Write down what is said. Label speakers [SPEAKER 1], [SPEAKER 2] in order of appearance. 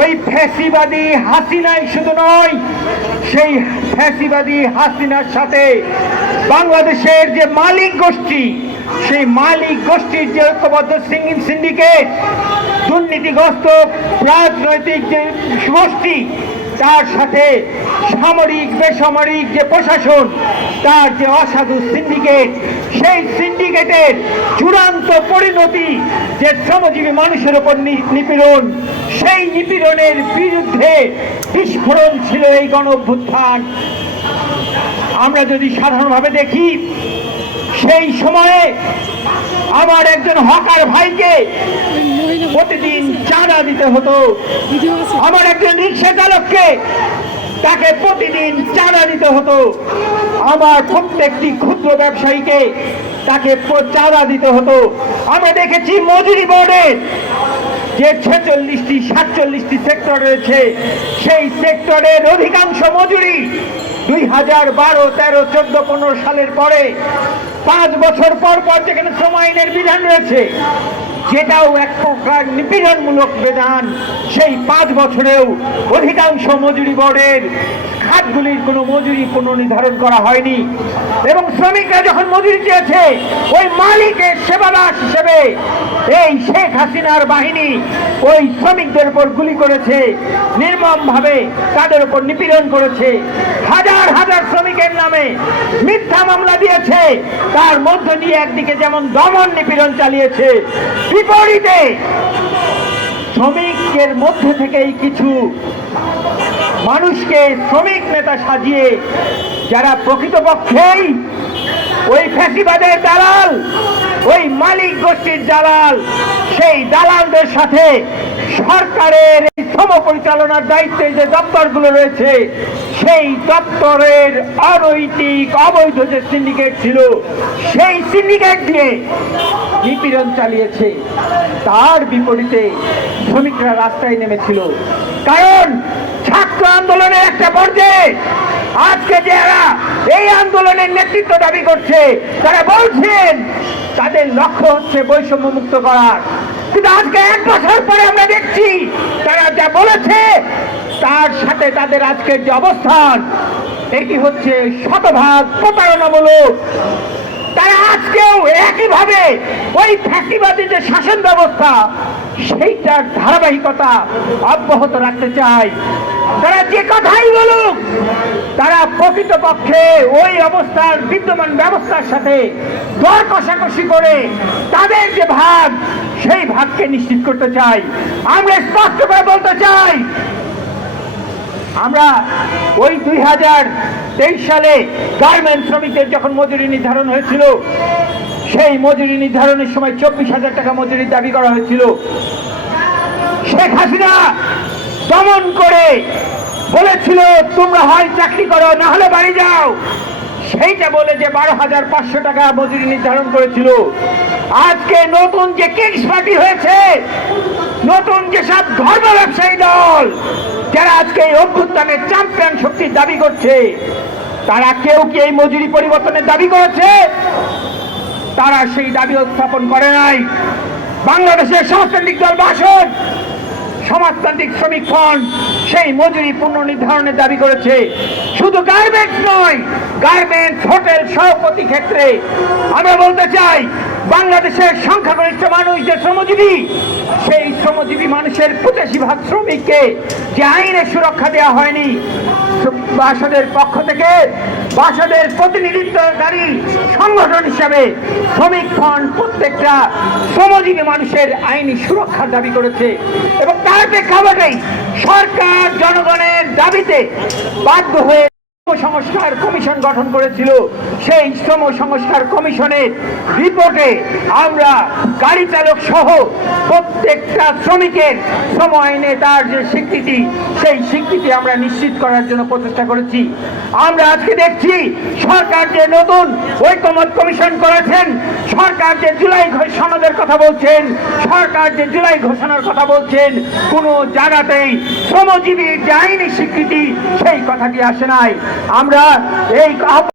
[SPEAKER 1] ওই ফ্যাসিবাদী হাসিনাই শুধু নয়, সেই ফ্যাসিবাদী হাসিনার সাথে বাংলাদেশের যে মালিক গোষ্ঠী, সেই মালিক গোষ্ঠীর যে ঐক্যবদ্ধ সিঙ্গিং সিন্ডিকেট, দুর্নীতিগ্রস্ত রাজনৈতিক যে গোষ্ঠী, তার সাথে সামরিক, বেসামরিক যে প্রশাসন, তার যে অসাধু সিন্ডিকেট, সেই সিন্ডিকেটের চূড়ান্ত পরিণতি যে শ্রমজীবী মানুষের উপর নিপীড়ন সেই নিপীড়নের বিরুদ্ধে বিস্ফোরণ ছিল এই গণ অভ্যুত্থান আমরা যদি সাধারণভাবে দেখি, সেই সময়ে আমার একজন হকার ভাইকে প্রতিদিন চাঁদা দিতে হতো। আমার একজন রিক্সা চালককে তাকে প্রতিদিন চাঁদা দিতে হতো। আমার প্রত্যেকটি ক্ষুদ্র ব্যবসায়ীকে তাকে চাঁদা দিতে হতো। আমরা দেখেছি মজুরি বোর্ডের যে ছেচল্লিশটি, সাতচল্লিশটি সেক্টর রয়েছে, সেই সেক্টরের অধিকাংশ মজুরি দুই হাজার বারো, তেরো, চোদ্দ, পনেরো সালের পরে পাঁচ বছর পর পর যেখানে শ্রম আইনের বিধান রয়েছে যেটাও এক প্রকার নিপীড়নমূলক বিধান, সেই পাঁচ বছরেও অধিকাংশ মজুরি বোর্ডের খাতগুলির কোনো মজুরি, কোনো পুনর্নির্ধারণ করা হয়নি। এবং শ্রমিকরা যখন মজুরি চেয়েছে, ওই মালিকের সেবাদাস হিসেবে এই শেখ হাসিনার বাহিনী ওই শ্রমিকদের উপর গুলি করেছে, নির্মমভাবে তাদের উপর নিপীড়ন করেছে। হাজার হাজার শ্রমিকের নামে মিথ্যা মামলা দিয়েছে, তার মধ্য দিয়ে একদিকে যেমন দমন নিপীড়ন চালিয়েছে বিপরীতে শ্রমিকের মধ্যে থেকেই কিছু মানুষকে শ্রমিক নেতা সাজিয়ে যারা প্রকৃতপক্ষেই ওই ফ্যাসিবাদের দালাল, ওই মালিক গোষ্ঠীর দালাল, সেই দালালদের সাথে সরকারের এই শ্রম পরিচালনার দায়িত্বে যে দপ্তরগুলো রয়েছে, সেই দপ্তরের অনৈতিক অবৈধ যে সিন্ডিকেট ছিল, সেই সিন্ডিকেট দিয়ে নিপীড়ন চালিয়েছে। তার বিপরীতে শ্রমিকরা রাস্তায় নেমেছিল। কারণ ছাত্র আন্দোলনের একটা পর্যায়ে আজকে যারা এই আন্দোলনের নেতৃত্ব দাবি করছে, তারা বলছেন, তাদের লক্ষ্য হচ্ছে বৈষম্য মুক্ত করার। কিন্তু আজকে এক বছর পরে আমরা দেখছি, তারা যা বলেছে, তার সাথে তাদের আজকের যে অবস্থান হচ্ছে শতভাগ আজকেও একইভাবে ওই যে শাসন ব্যবস্থা সেইটার ধারাবাহিকতা অব্যাহত রাখতে চাই। তারা যে কথাই বলুক, তারা প্রকৃতপক্ষে ওই অবস্থার বিদ্যমান ব্যবস্থার সাথে দর কষাকষি করে তাদের যে ভাগ, সেই ভাগকে নিশ্চিত করতে চাই। আমরা স্পষ্ট করে বলতে চাই, আমরা ওই দুই হাজার তেইশ সালে গার্মেন্ট শ্রমিকদের যখন মজুরি নির্ধারণ হয়েছিল সেই মজুরি নির্ধারণের সময় চব্বিশ হাজার টাকা মজুরির দাবি করা হয়েছিল। শেখ হাসিনা দমন করে বলেছিল, তোমরা হয় চাকরি করো, না হলে বাড়ি যাও। সেইটা বলে যে বারো হাজার পাঁচশো টাকা মজুরি নির্ধারণ করেছিল। আজকে নতুন যে কিংস পার্টি হয়েছে, নতুন যেসব ধর্ম ব্যবসায়ী দল, যারা আজকে এই অভ্যুত্থানের চ্যাম্পিয়ন শক্তির দাবি করছে, তারা কেউ কি এই মজুরি পরিবর্তনের দাবি করেছে? তারা সেই দাবি উত্থাপন করে নাই। বাংলাদেশের সমাজতান্ত্রিক দল বাসন, সমাজতান্ত্রিক শ্রমিক ফ্রন্ট সেই মজুরি পুনর্নির্ধারণের দাবি করেছে। শুধু গার্মেন্টস নয় গার্মেন্টস হোটেল সভাপতি ক্ষেত্রে। আমরা বলতে চাই, বাংলাদেশের সংখ্যাগরিষ্ঠ মানুষ যে শ্রমজীবী, সেই শ্রমজীবী মানুষের পঁচাশি ভাগ শ্রমিককে যে আইনের সুরক্ষা দেওয়া হয়নি, বাসদের পক্ষ থেকে বাসদের প্রতিনিধিত্বকারী সংগঠন হিসাবে শ্রমিক ফ্রন্ট প্রত্যেকটা শ্রমজীবী মানুষের আইনি সুরক্ষার দাবি করেছে। এবং তার প্রেক্ষাপটেই সরকার জনগণের দাবিতে বাধ্য হয়ে সংস্কার কমিশন গঠন করেছিল, সেই শ্রম সংস্কার কমিশনের রিপোর্টে আমরা গাড়ি চালক সহ প্রত্যেকটা শ্রমিকের শ্রম আইনে তার যে স্বীকৃতি, সেই স্বীকৃতি আমরা নিশ্চিত করার জন্য প্রচেষ্টা করেছি। আমরা আজকে দেখছি সরকার যে নতুন ঐকমত কমিশন করেছেন, সরকার যে জুলাই সনদের কথা বলছেন, সরকার যে জুলাই ঘোষণার কথা বলছেন, কোনো জায়গাতেই শ্রমজীবীর যে আইনি স্বীকৃতি, সেই কথাটি আসে নাই। আমরা এই আহ্বান